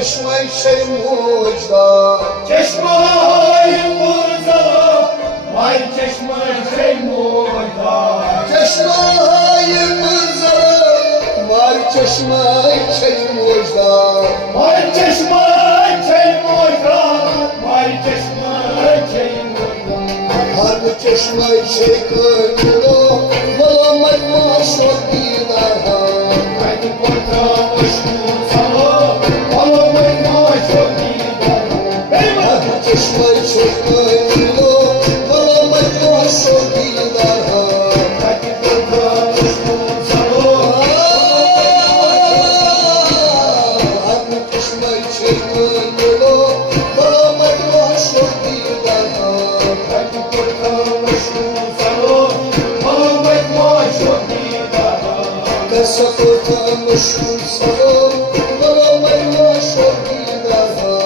چشمای شی مجدا چشمای مرزا وای چشمای شی مجدا چشمای منظره مار چشمای شی مجدا وای چشمای شی مجدا وای چشمای شی مجدا هر چشمای شی کنو بالا ما شد دیدارها وای پرتا اشکو سالو بالا ما شد دیدارها هر چشمای شی کنو بالا ما شد دیدارها وای پرتا اشکو سالو هر چشمای شی کنو بالا ما شد دیدارها وای پرتا اشکو سالو بالا ما شد دیدارها Kasapota muşkul salon Balamayı maşor giderha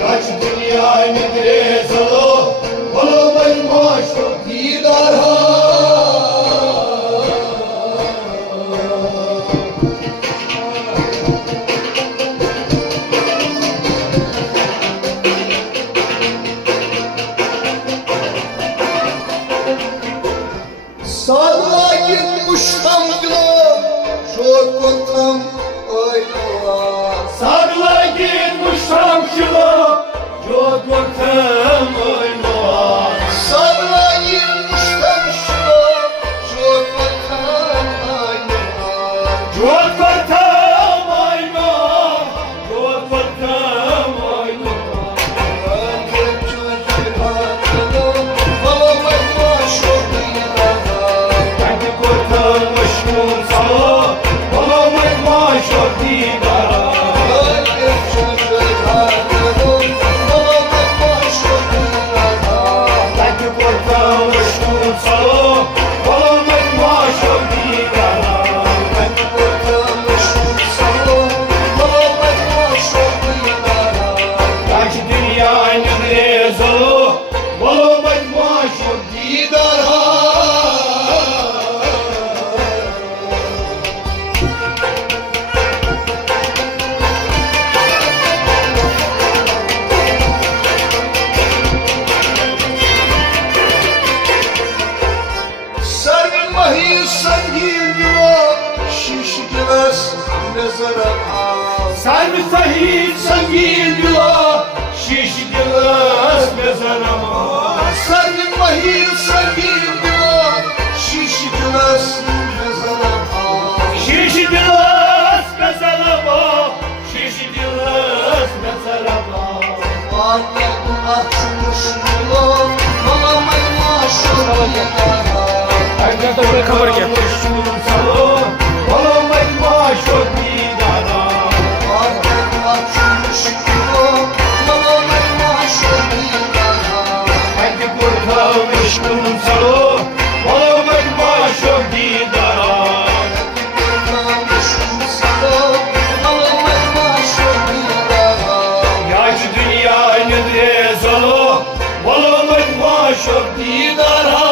Yaç dünya midre zalo Balamay maşo Giderha Sadra gitmiştam gülüm Çok kontam oynuğa Sarla gitmiş şamşılo Çok ortam oynuğa Sadra gitmiştam şuna Çok kontam oynuğa Çok ortam oynuğa Çok ortam oynuğa Öldüm çocuk hatırım Balamayı maşor giderha Kendi ortam aşkım salo Balamay maşo didara Öldüm çocuk hatırım Balamayı maşor giderha Kendi ortam aşkım salo Balamay maşo didara Kaç dünyanın rezalı Balamay maşo didara Sarı sahil sangin dila Şiş gilas mezarama Şiş gilas mezarama Şiş gilas mezarama Cover again. Salo Balamay maşo didara Kendi kurtam aşkım salo Balamay maşo didara Yaç dünyanın rezalı Balamay maşo didara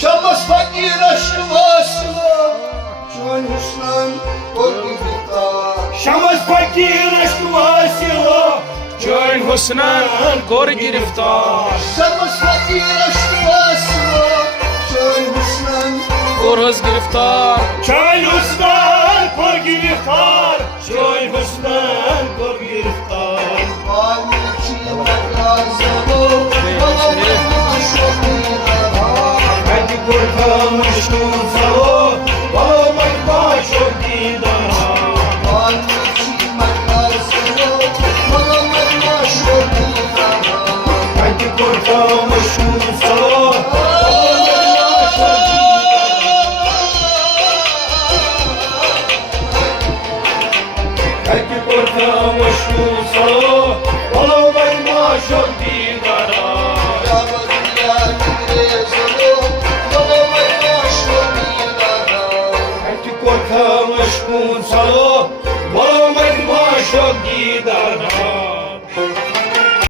Şamas fakir aşkı vasıla Çön husnan o gibita Şamas fakir aşkı vasıla Çöl husnan kor giriftar Şamas fakir aşkı vasıla Çön husnan Kor hız giriftar Çöl husnan kor giriftar Çöl husnan kor giriftar Valiki makazano Balamay maşor giderha Kendi kurtam aşkım salo Balamay maşo didara Valiki makazano Balamay maşor giderha Kendi kurtam aşkım salo Balamay maşo Kendi kurtam aşkım salo Balamay maşo didara مشکون سالو بالامت باشد دیدارها